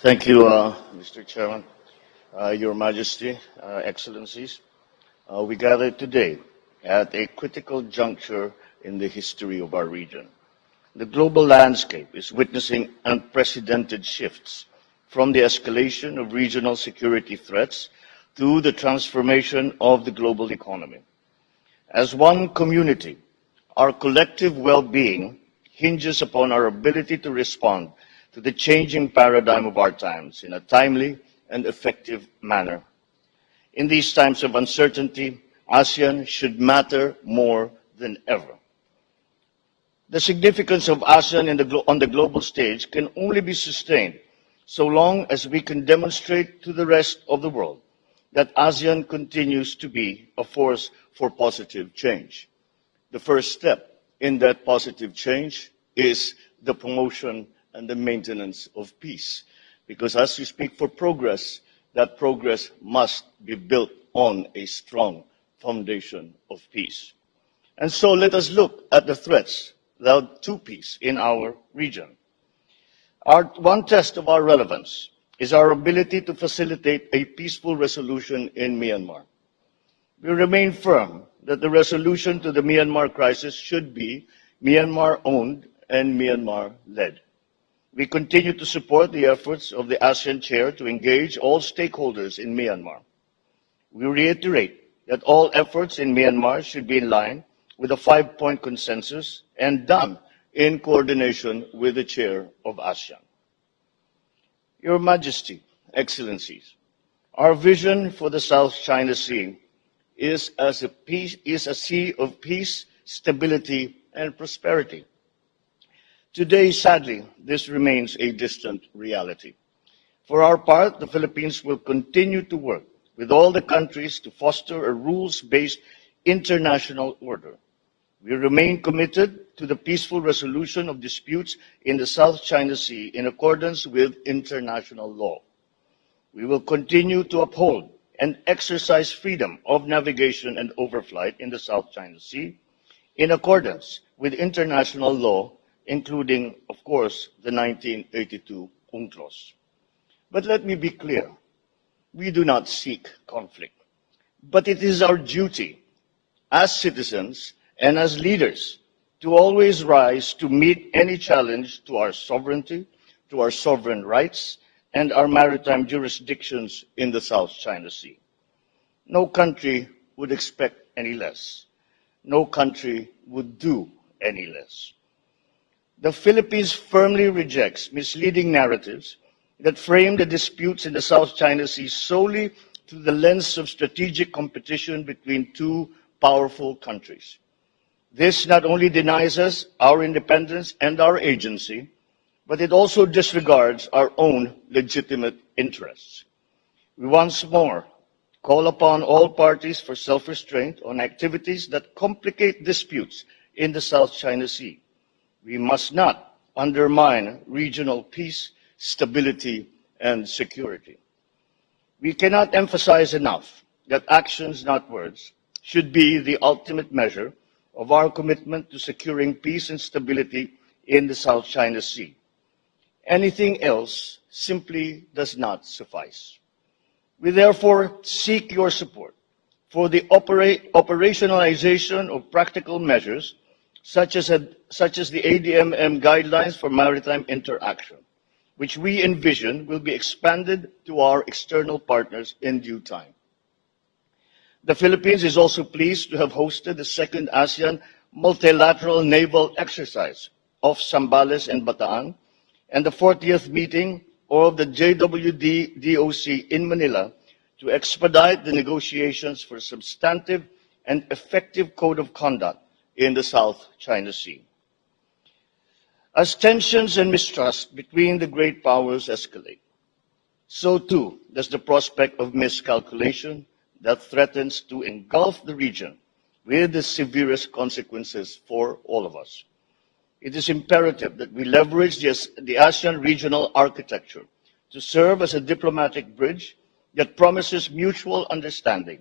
Thank you, Mr. Chairman, Your Majesty, Excellencies. We gather today at a critical juncture in the history of our region. The global landscape is witnessing unprecedented shifts, from the escalation of regional security threats to the transformation of the global economy. As one community, our collective well-being hinges upon our ability to respond to the changing paradigm of our times in a timely and effective manner. In these times of uncertainty, ASEAN should matter more than ever. The significance of ASEAN on the global stage can only be sustained so long as we can demonstrate to the rest of the world that ASEAN continues to be a force for positive change. The first step in that positive change is the promotion and the maintenance of peace. Because as we speak for progress, that progress must be built on a strong foundation of peace. And so let us look at the threats to peace in our region. One test of our relevance is our ability to facilitate a peaceful resolution in Myanmar. We remain firm that the resolution to the Myanmar crisis should be Myanmar-owned and Myanmar-led. We continue to support the efforts of the ASEAN Chair to engage all stakeholders in Myanmar. We reiterate that all efforts in Myanmar should be in line with a 5-point consensus and done in coordination with the Chair of ASEAN. Your Majesty, Excellencies, our vision for the South China Sea is a sea of peace, stability, and prosperity. Today, sadly, this remains a distant reality. For our part, the Philippines will continue to work with all the countries to foster a rules-based international order. We remain committed to the peaceful resolution of disputes in the South China Sea in accordance with international law. We will continue to uphold and exercise freedom of navigation and overflight in the South China Sea in accordance with international law, including, of course, the 1982 UNCLOS. But let me be clear, we do not seek conflict, but it is our duty as citizens and as leaders to always rise to meet any challenge to our sovereignty, to our sovereign rights, and our maritime jurisdictions in the South China Sea. No country would expect any less. No country would do any less. The Philippines firmly rejects misleading narratives that frame the disputes in the South China Sea solely through the lens of strategic competition between two powerful countries. This not only denies us our independence and our agency, but it also disregards our own legitimate interests. We once more call upon all parties for self-restraint on activities that complicate disputes in the South China Sea. We must not undermine regional peace, stability, and security. We cannot emphasize enough that actions, not words, should be the ultimate measure of our commitment to securing peace and stability in the South China Sea. Anything else simply does not suffice. We therefore seek your support for the operationalization of practical measures such as the ADMM guidelines for maritime interaction, which we envision will be expanded to our external partners in due time. The Philippines is also pleased to have hosted the second ASEAN multilateral naval exercise off Zambales and Bataan, and the 40th meeting of the JWD-DOC in Manila to expedite the negotiations for a substantive and effective code of conduct in the South China Sea. As tensions and mistrust between the great powers escalate, so too does the prospect of miscalculation that threatens to engulf the region with the severest consequences for all of us. It is imperative that we leverage the ASEAN regional architecture to serve as a diplomatic bridge that promises mutual understanding,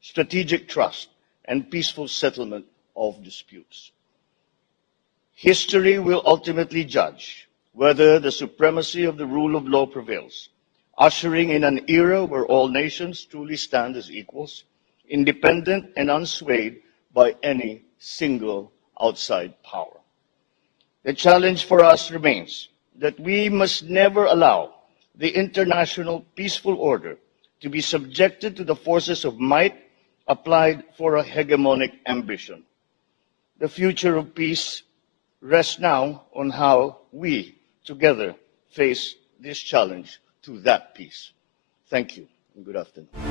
strategic trust, and peaceful settlement of disputes. History will ultimately judge whether the supremacy of the rule of law prevails, ushering in an era where all nations truly stand as equals, independent and unswayed by any single outside power. The challenge for us remains that we must never allow the international peaceful order to be subjected to the forces of might applied for a hegemonic ambition. The future of peace rests now on how we together face this challenge to that peace. Thank you and good afternoon.